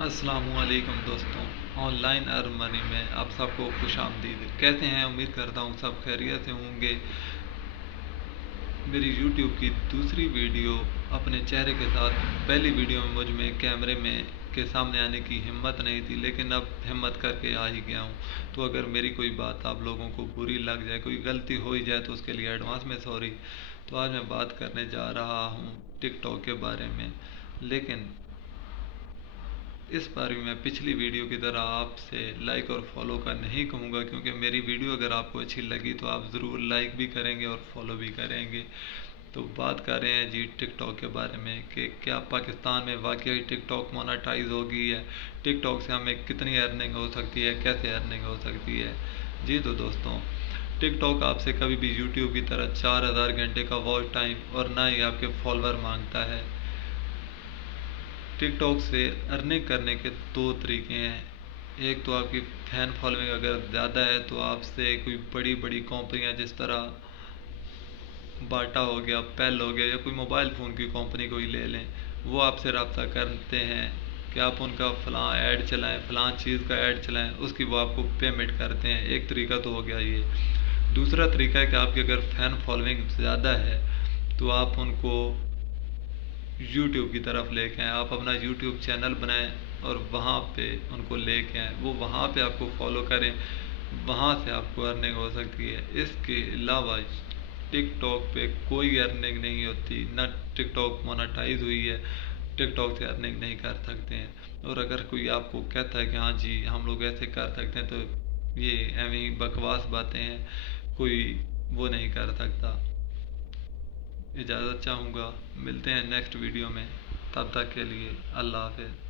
السلام علیکم دوستوں، آن لائن ارن منی میں آپ سب کو خوش آمدید۔ کہتے ہیں امید کرتا ہوں سب خیریت سے ہوں گے۔ میری یوٹیوب کی دوسری ویڈیو اپنے چہرے کے ساتھ، پہلی ویڈیو میں مجھ میں کیمرے میں کے سامنے آنے کی ہمت نہیں تھی، لیکن اب ہمت کر کے آ ہی گیا ہوں۔ تو اگر میری کوئی بات آپ لوگوں کو بری لگ جائے، کوئی غلطی ہو ہی جائے تو اس کے لیے ایڈوانس میں سوری۔ تو آج میں بات کرنے جا رہا ہوں ٹک ٹاک کے بارے میں، لیکن اس بار بھی میں پچھلی ویڈیو کی طرح آپ سے لائک اور فالو کا نہیں کہوں گا، کیونکہ میری ویڈیو اگر آپ کو اچھی لگی تو آپ ضرور لائک بھی کریں گے اور فالو بھی کریں گے۔ تو بات کر رہے ہیں جی ٹک ٹاک کے بارے میں کہ کیا پاکستان میں واقعی ٹک ٹاک مونیٹائز ہو گئی ہے، ٹک ٹاک سے ہمیں کتنی ارننگ ہو سکتی ہے، کیسے ارننگ ہو سکتی ہے۔ جی تو دوستوں، ٹک ٹاک آپ سے کبھی بھی یوٹیوب کی طرح 4000 گھنٹے کا واچ ٹائم اور نہ ہی آپ کے فالوور مانگتا ہے۔ ٹک ٹاک سے ارننگ کرنے کے دو طریقے ہیں۔ ایک تو آپ کی فین فالوئنگ اگر زیادہ ہے تو آپ سے کوئی بڑی بڑی کمپنیاں جس طرح باٹا ہو گیا، پیل ہو گیا، یا کوئی موبائل فون کی کمپنی کوئی لے لیں، وہ آپ سے رابطہ کرتے ہیں کہ آپ ان کا فلاں ایڈ چلائیں، فلاں چیز کا ایڈ چلائیں، اس کی وہ آپ کو پیمنٹ کرتے ہیں۔ ایک طریقہ تو ہو گیا یہ۔ دوسرا طریقہ ہے کہ آپ کی اگر فین فالوئنگ زیادہ ہے تو آپ ان کو یوٹیوب کی طرف لے کے آئیں، آپ اپنا یوٹیوب چینل بنائیں اور وہاں پہ ان کو لے کے آئیں، وہ وہاں پہ آپ کو فالو کریں، وہاں سے آپ کو ارننگ ہو سکتی ہے۔ اس کے علاوہ ٹک ٹاک پہ کوئی ارننگ نہیں ہوتی، نہ ٹک ٹاک مونیٹائز ہوئی ہے، ٹک ٹاک سے ارننگ نہیں کر سکتے ہیں۔ اور اگر کوئی آپ کو کہتا ہے کہ ہاں جی ہم لوگ ایسے کر سکتے ہیں، تو یہ ایویں ہی بکواس باتیں ہیں، کوئی وہ نہیں کر سکتا۔ اجازت چاہوں گا، ملتے ہیں نیکسٹ ویڈیو میں، تب تک کے لیے اللہ حافظ۔